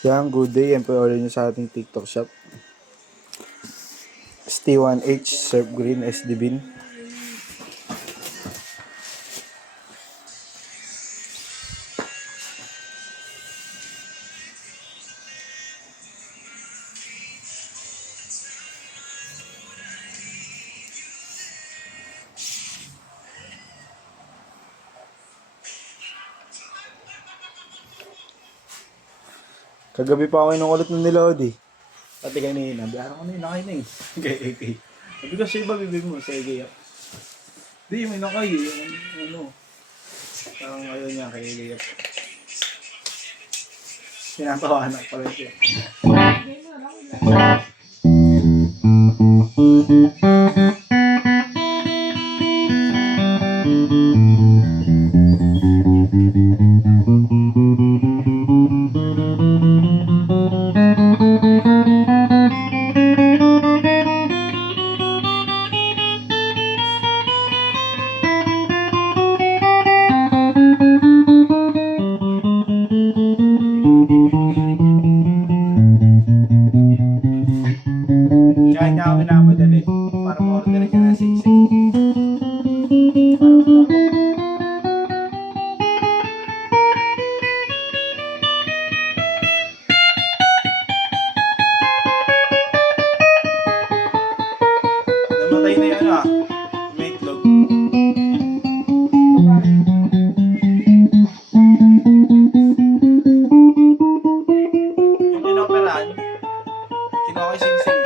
Yan, good day. Yan po order nyo sa ating TikTok shop. ST1H Surf Green SD Bean. Kagabi pa ako inukulit ng nilod eh. Pati kanina, biyara ko na yun, nakay na eh. Kay. Sabi ko siya iba, bibig mo sa Igay. Di, may nakay eh. Yung ano. Parang ayaw niya kay Igay. Sinatawanan pa rin siya. Kaya niya kami namadali para ma-order ka na siksik. Namatay na yung ano may itlog. Yung inoperahan, kinuha ko yung singsing.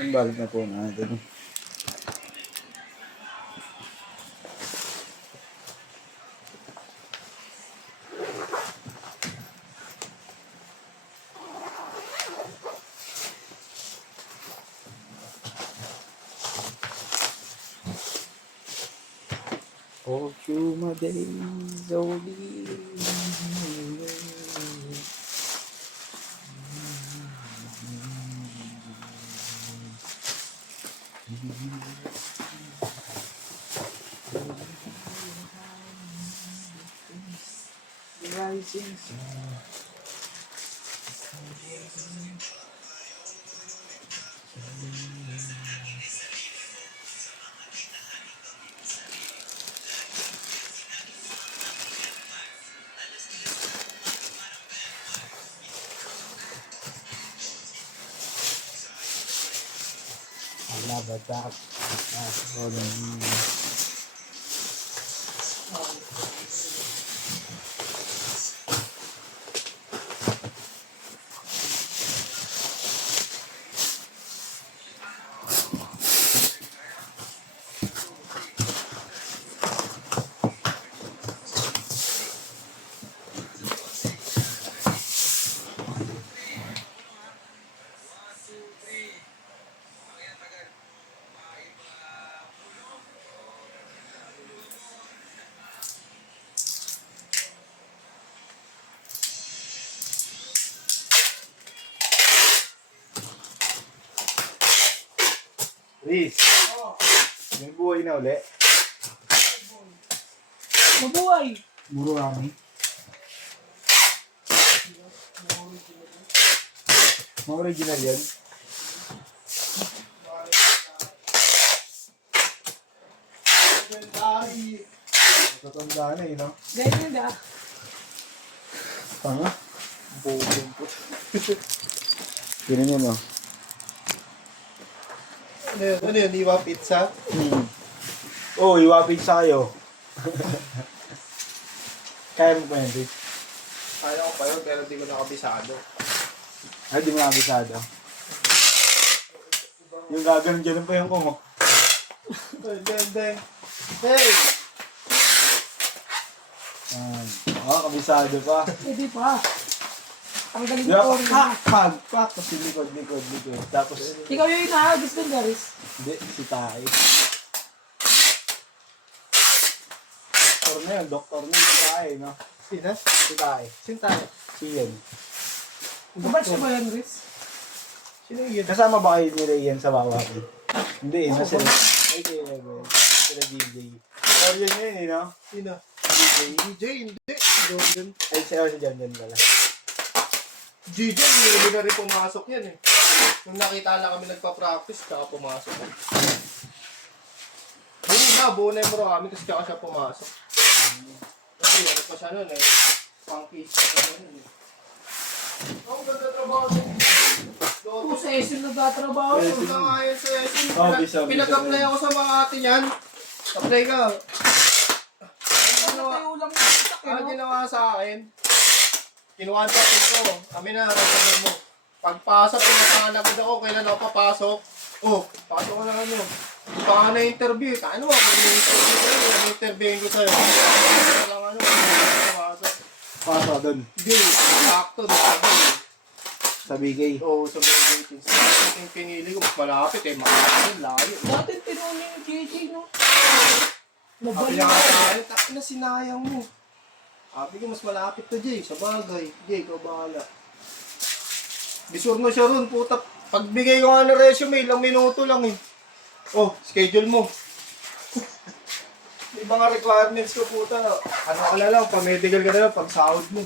Ang balik na po natin. Oh, you my days, only. Rising sun. Alabadak. Riz, may buhay na uli. Mabuhay! Muro kami. Mga original yan. Tatanda na eh, no? Ganyan na. Tanga. Bukong po. Yun yun, no? Ano yun, Iwa Pizza? Oh, iwapin sa kayo. Kaya mo pa yan, Riz? Kaya ko pa yun, pero di ko nakabisado. Ay, di mo nakabisado. Yung gaganon dyan pa yung kumo. Then. Hey! Kabisado pa. Hindi pa. Ang galing Di ba? ko. Pak! Tapos likod. Tapos, Ikaw yung inaagos ng garis. hindi, si Tay. Doktor na yun, si Tay, no? Sina? Si Tay. Sintay. Si Ian. Kabat siya ba yan, Riz? Sino yun? Kasama ba kayo nila Ian sa Wawaki? Hindi, na sila. Ay, kayo na ba? Sila DJ. Or yun yun, eh, no? Sino? DJ. DJ, hindi. Jordan. Ay, si Jan pala. DJ, hindi na rin pumasok yan eh. Nung nakita lang kami nagpa-practice, tsaka pumasok. Buo na yung muro kami, kasi tsaka siya pumasok. Kasi ano pa siya nun eh. Funky siya pa nun eh. Ang ganda trabaho niya. Kung sa SM nagtatrabaho. Huwag na nga yun sa SM. Oh, bisa. Pinag-apply ako sa mga ate niyan. Apply ka. Ano tayo lang sa Ang ginawa sa akin, kinuwantak ko. Kami na, narasanan mo. Pagpasok, pinapanagod ako, kailan ako papasok. Oh, pasok ko na kami. Baka na-interview. Ano ba? Kung interview ko sa'yo. Lang ano, pasok. Pasok doon. Hindi, sakto. Sa BK. Oo, sa mga ratings. Yung pinili ko, mas malapit eh. Makakasal, layo. Dati tinuli yung JJ, no? Sabi Mabalik niya na. sa akin, takin na sinayang mo. Sabi ko, mas malapit to, Jay. Sa bagay. Jay, ikaw bahala. Bisur na siya ron, puta. Pagbigay ko nga ng resume, ilang minuto lang eh. Oh, schedule mo. May mga requirements ko, puta. Ano ka na lang, pa-medical ka na lang, pag sahod mo.